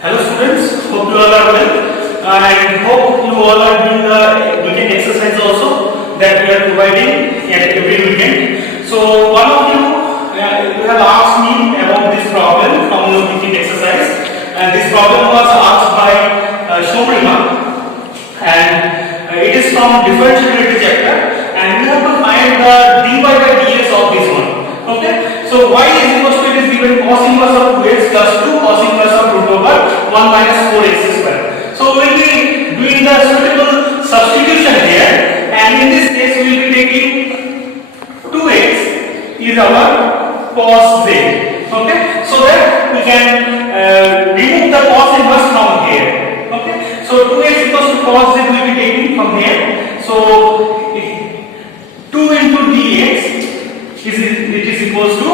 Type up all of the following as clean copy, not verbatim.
Hello students, hope you all are well and hope you all are doing the weekend exercise also that we are providing at every weekend. So one of you have asked me about this problem from the weekend exercise, and this problem was asked by Shomrima, and it is from differentiability chapter, and we have to find the dy by dx of this one. Okay, so y is equal to, it is given cos inverse of 2x plus 2 cos inverse of root over 1 minus 4x square. So we will be doing the suitable substitution here, and in this case we will be taking 2x is our cos z. Okay, so that we can remove the cos inverse from here. Okay, so 2x equals to cos z we will be taking from here. So 2 into dx it is equals to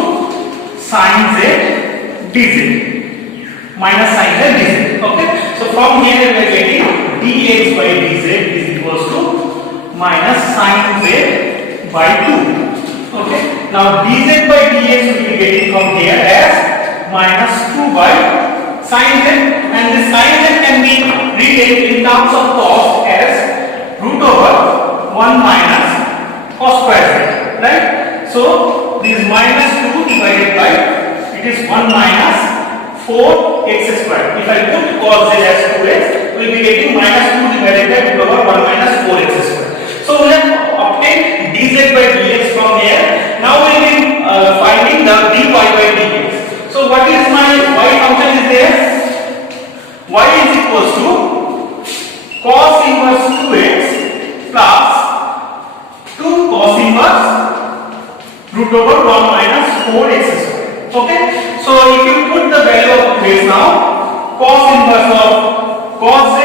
sin z dz minus sin z dz. Okay, so from here we are getting dx by dz is equals to minus sin z by 2. Okay, now dz by dx we will be getting from here as minus 2 by sin z, and this sin z can be retaken in terms of cos as root over 1 minus cos square z, right? So this minus 2 divided by, it is 1 minus 4x square. If I put cos z as 2x, we will be getting minus 2 divided by root over 1 minus 4x square. So we have obtained dz by dx from here. Now we will be finding the dy by dx. So what is my y function is there? Y is equals to cos inverse 2x plus 2 cos inverse root over 1 minus 4x square. Okay, so if you put the value of this now, cos inverse of cos z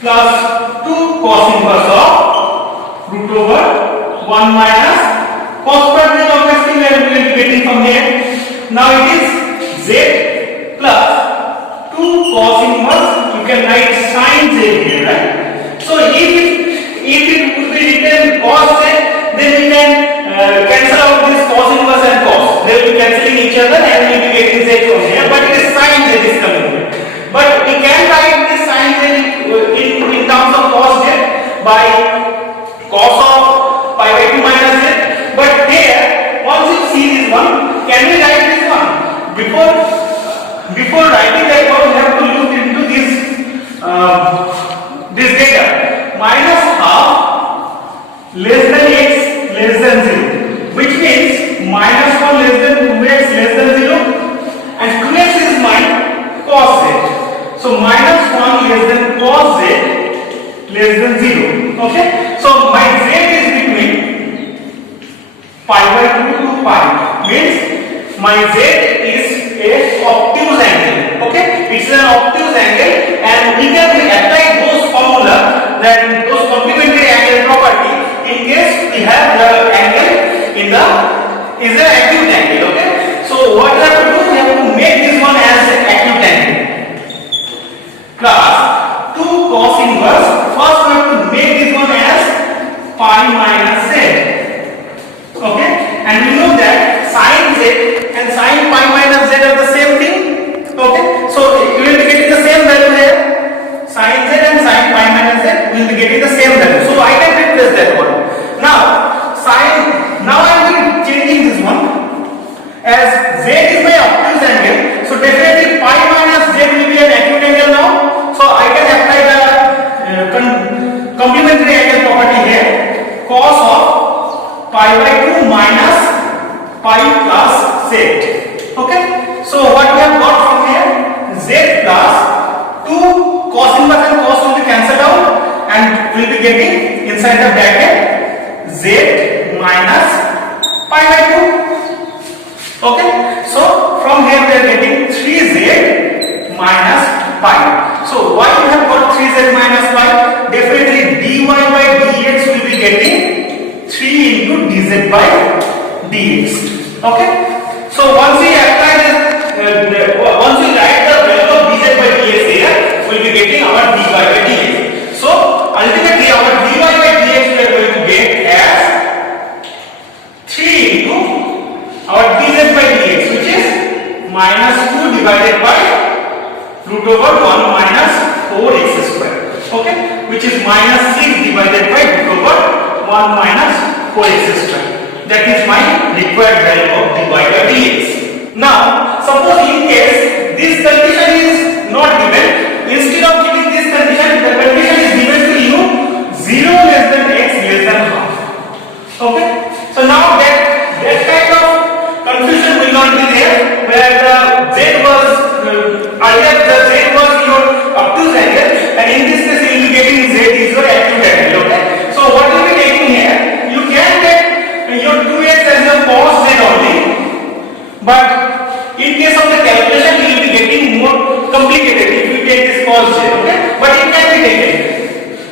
plus 2 cos inverse of root over 1 minus cos square z, obviously we will be getting from here. Now it is z plus 2 cos inverse, you can write sin z here, right? So if it would be written cos z, then we can cancel out this cos inverse and cos. They will be cancelling each other and we will be getting z from here, but it is sin z is coming here. But we can write this sin z in terms of cos z by cos of pi by 2 minus z. But here, once you see this one, can we write this one? Before writing that one, we have to look into this data. Minus half less than x less than 0, which means minus 1 less than 2x less than 0, and 2x is my cos z. So minus 1 less than cos z less than 0. Okay, so my z is between pi by 2 to pi, means my z is a obtuse angle. Okay, it's an obtuse angle, and we can apply those formula, then those complementary angle property, in case we have the angle in the is an acute angle. Okay, so what we have to do, we have to make this one as an acute angle plus 2 cos inverse. First we have to make this one as pi minus z. Okay, and we know that sin z and sin pi minus z are the same thing. Okay, so you will be getting the same value here. Sin z and sin pi minus z will be getting the same value. So I can replace that one. Now I am changing this one as z is my obtuse angle. So definitely pi minus z will be an acute angle now. So I can apply the complementary angle property here. Cos of pi by 2 minus pi plus z. Okay. So what we have got from here, z plus 2 cos inverse and cos will be cancelled out, and we will be getting inside the bracket z minus pi by 2. Okay, so from here we are getting 3z minus pi. So why we have got 3z minus pi? Definitely dy by dx will be getting 3 into dz by dx. Okay, so once we apply this, once we write the value of dz by dx here, we will be getting our dy by dx. So ultimately our dy by dx we are going to get as 3 into our dz by dx, which is minus 2 divided by root over 1 minus 4x square. Okay, which is minus 6 divided by root over 1 minus 4x square. That is my required value of dy by dx. Now, suppose in case this condition is not given, instead of giving this condition, the condition is given to you 0 less than x less than half. Okay, so now that kind of confusion will not be there, where the z was earlier the z was your obtuse angle, and in this case you will be getting z is your acute angle. Okay, so what you will be taking here, you can get your 2x as your cos z only, but in case of the calculation you will be getting more complicated if you take this cos z. Okay, but it can be taken.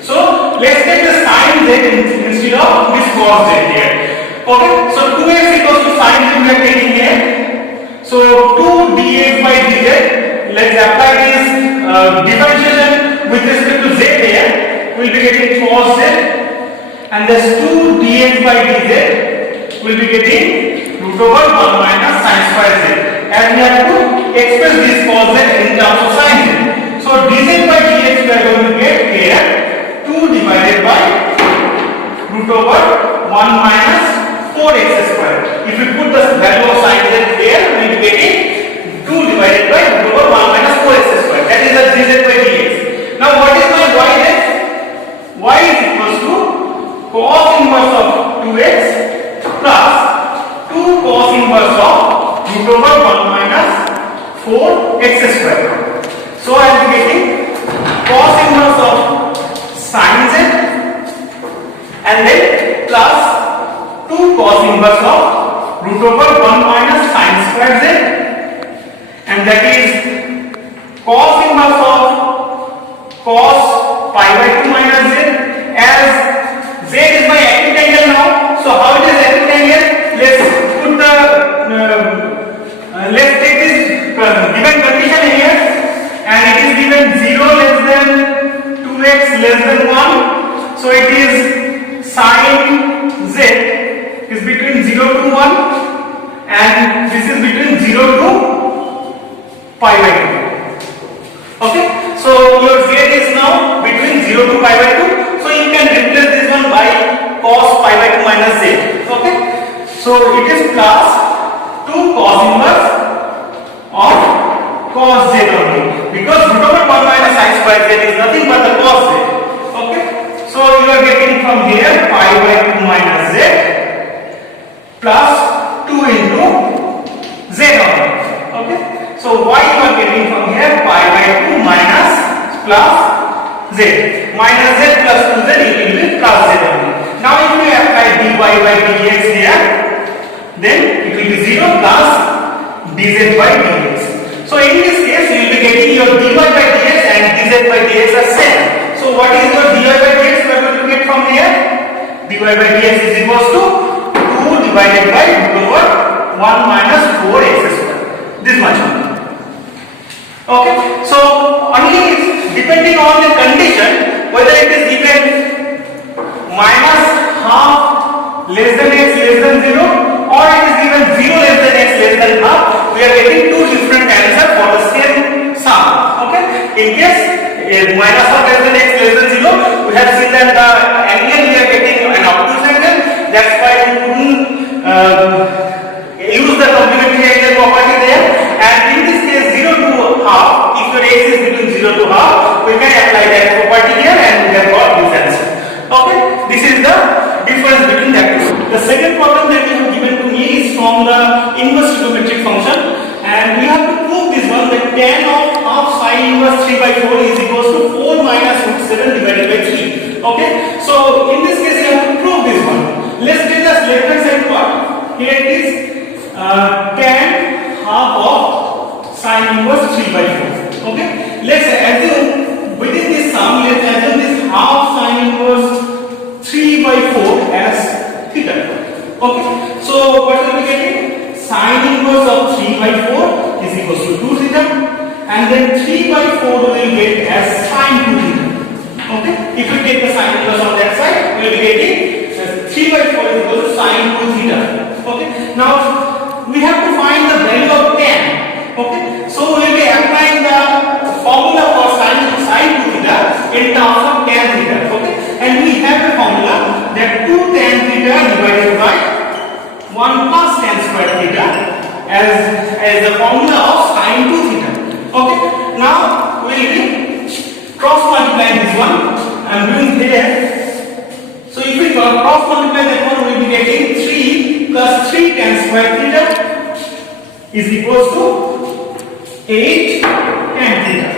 So let's take the sin z instead of this cos z here. Okay, so 2x equals to sin z we are taking here. So 2 dx by dz, let's apply this differentiation with respect to z here. We will be getting cos z, and this 2 dx by dz will be getting root over 1 minus sin square z, and we have to express this cos z in terms of sin z. So dz by dx we are going to get here 2 divided by root over 1 minus 4x square. If we put the value of sin z there, we will be getting 2 divided by root over 1 minus 4x square. That is the dz by dx. Now what is my y then? Y is equals to cos inverse of 2x plus 2 cos inverse of root over 1 minus 4x square. So I am getting cos inverse of sin z and then plus 2 cos inverse of root over 1 minus sin square z, and that is cos inverse of cos pi by 2 minus z, as z is my acute angle now. So how it is acute angle? Let's put the let's take this given condition here, and it is given 0 less than 2x less than 1. So it is sin z is between 0 to 1, and this is between 0 to pi by 2. Okay, so your z is now between 0 to pi by 2. So you can replace this one by cos pi by 2 minus z. Okay, so it is plus 2 cos inverse of cos z only, because root over 1 minus sin square z is nothing but the cos z. Okay, so you are getting from here pi by 2 minus z plus 2 into z only. Okay, so y you are getting from here pi by 2 minus plus z, minus z plus 2z, it will be plus z only. Now if we apply dy by dx here, then it will be 0 plus dz by dx. So in this case you will be getting your dy by dx and dz by dx are same. So what is your dy by dx we are going to get from here? Dy by dx is equals to 2 divided by root over 1 minus 4x square. This much only. Okay, so only depending on the condition, whether it is given minus half less than x less than 0, or it is given 0 less than x less than half, we are getting two different answers for the same sum. Okay, in case minus half less than x less than 0, we have seen that the angle we are getting an obtuse angle. That's why we couldn't use the complementary angle property there. And in this case 0 to half, if your x is between 0 to half, we can apply that property here and we have got this answer. Okay, this is the difference between that two. The second problem that you have given to me is from the inverse trigonometric function, and we have to prove this one, that tan of half sin inverse 3 by 4 is equals to 4 minus root 7 divided by 3. Okay, so in this case you have to prove this one. Let's take the left hand side part. Here it is tan half of sin inverse 3 by 4. Okay, let's assume within this sum, let's assume this half sin inverse 3 by 4 as theta. Okay, so what are we getting? Sin inverse of 3 by 4 is equals to 2 theta, and then 3 by 4 we will get as sin 2 theta. Okay, if we take the sin inverse on that side, we will be getting 3 by 4 is equal to sin 2 theta. Okay, now we have to find the value of tan. Okay, so we will be applying the equals to 8 tan theta.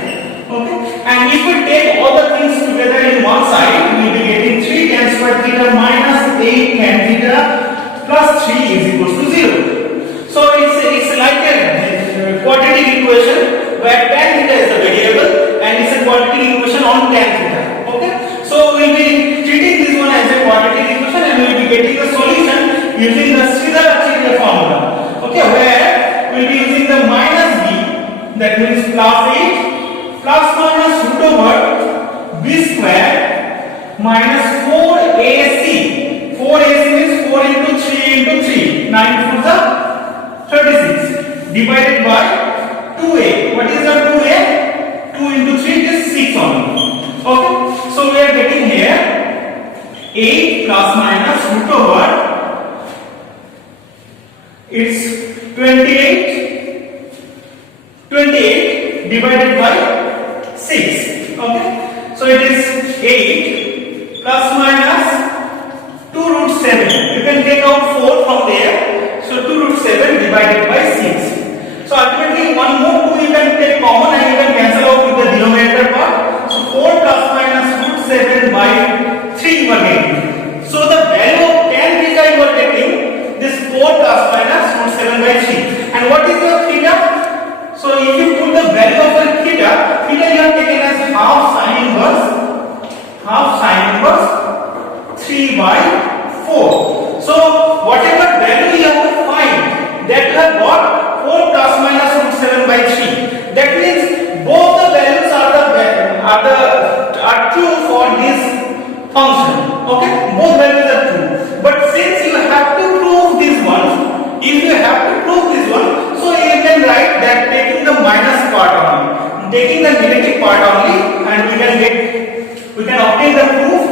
Okay, and if we take all the things together in one side, we will be getting 3 tan square theta minus 8 tan theta plus 3 is equals to 0. So it's like a quadratic equation where tan theta is the variable and it's a quadratic equation on tan theta. Okay, so we'll be treating this one as a quadratic equation and we'll be getting the solution using the Sridhar-Acharya formula. Okay, where we'll be using the minus b, that means plus 8 plus minus root over b square minus 4ac. 4ac means 4 into 3 into 3. 9 4 the 36 divided by 2a. What is the 2a? 2 into 3 is 6 only. Okay, so we are getting here 8 plus minus root over, it's 28 divided by 6. Okay, so it is 8 plus minus 2 root 7. You can take out 4 from there, so 2 root 7 divided by 6. So ultimately one more 2 you can take common and you can cancel out with the denominator part. So 4 plus minus root 7 by 3 you are getting. So the value of tan theta you are getting this 4 plus minus root 7 by 3. And what is the theta? So if you put the value of the theta you have taken as half sine inverse 3 by 4. So whatever value you have to find, that you have got 4 plus minus root 7 by 3. That means both the values are true for this function. Okay, both values are true. But since you have to prove this one, if you have to prove this one, so you can write that taking the minus part only, taking the negative part only, and we can obtain the proof.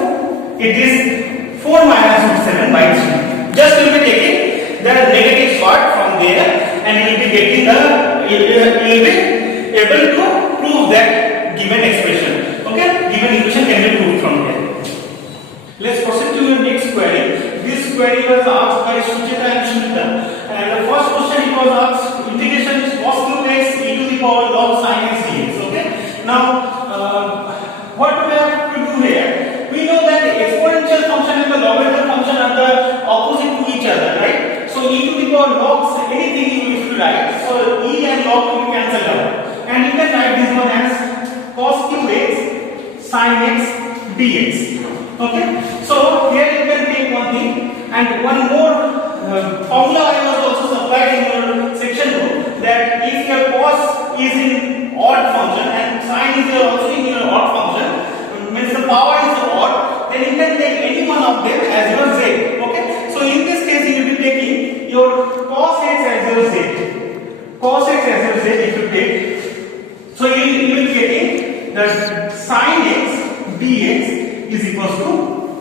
It is 4 minus root 7 by 3. Just you will be taking the negative part from there, and you will be getting you will be able to prove that given expression. Okay, given equation can be proved from here. Let's proceed to your next query. This query was asked by Sucheta and Shunita, and the first question it was asked, integration is cos cube x e to the power log sin x dx. Okay, now what we have to do here, we know that the exponential function and the logarithm function are the opposite to each other, right? So e to the power log anything you wish to write, so e and log will be cancelled out, and you can write this one as cos cube x sin x dx. Okay, so here you can take one thing, and one more formula I was also supplied in your section 2, that if your cos is in odd function and sin is also in your odd function, means the power is odd, then you can take any one of them as your z. Okay, so in this case you will be taking your cos x as your z. Cos x as your z if you take, so you will be getting that sin x dx is equals to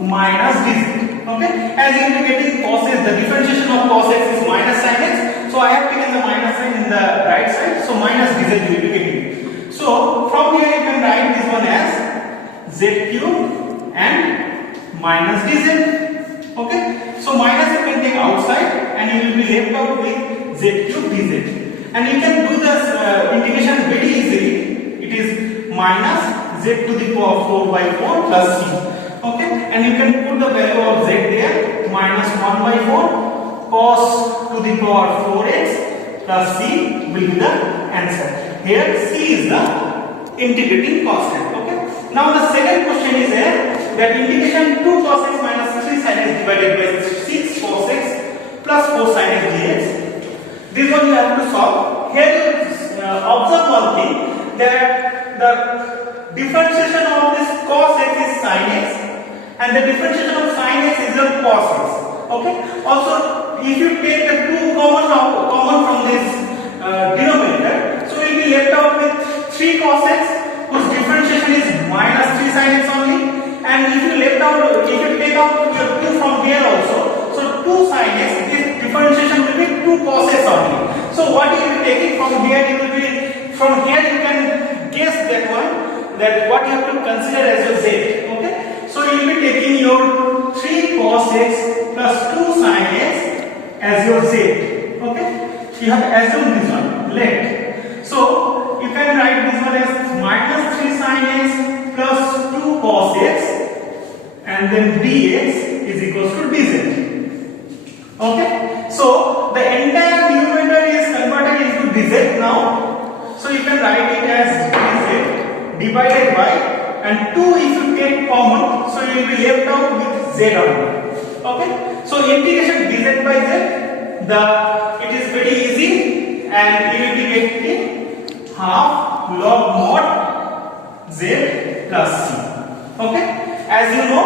minus dz. Okay, as you will be getting cos x, the differentiation of cos x is minus sin x, so I have taken the minus sign in the right side, so minus dz you will be getting. So from here you can write this one as z cube and minus dz. Okay, so minus you can take outside and you will be left out with z cube dz, and you can do this integration very easily. It is minus z to the power 4 by 4 plus c. Okay, and you can put the value of z there, minus 1 by 4 cos to the power 4x plus c will be the answer. Here c is the integrating constant. Okay, now the second question is there, that integration 2 cos x minus 3 sin x divided by 6 cos x plus 4 sin x dx. This one you have to solve. Here you observe one thing, that the differentiation of this cos x is sin x, and the differentiation of sin x is your cos x. Okay, also if you take the 2 common from this denominator, so you will be left out with 3 cos x whose differentiation is minus 3 sin x only, and if you take out your 2 from here also, so 2 sin x, this differentiation will be 2 cos x only. So what you will be taking from here, you can guess that one, that what you have to consider as your z. Okay, so you will be taking your 3 cos x plus 2 sin x as your z. Okay, you have assumed this one. left. So you can write this one as minus 3 sin x plus 2 cos x, and then dx is equals to dz. Okay, so the entire numerator is converted into dz now. So you can write it as dz divided by, and 2 if you take common, so you will be left out with z only. Okay, so integration dz by z, it is very easy, and you will be getting half log mod z plus c. Okay, as you know,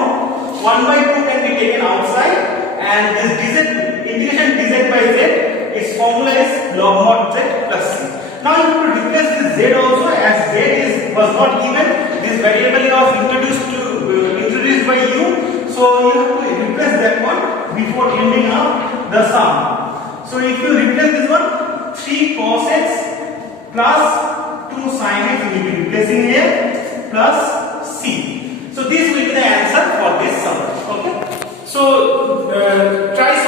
1 by 2 can be taken outside, and this dz, integration dz by z, its formula is log mod z plus c. Now you have to replace this z also, as z was not given. This variable was introduced by you, so you have to replace that one before ending up the sum. So if you replace this one, 3 cos x plus 2 sin x, we will be replacing here, plus c. So this will be the answer for this sum. Okay. So try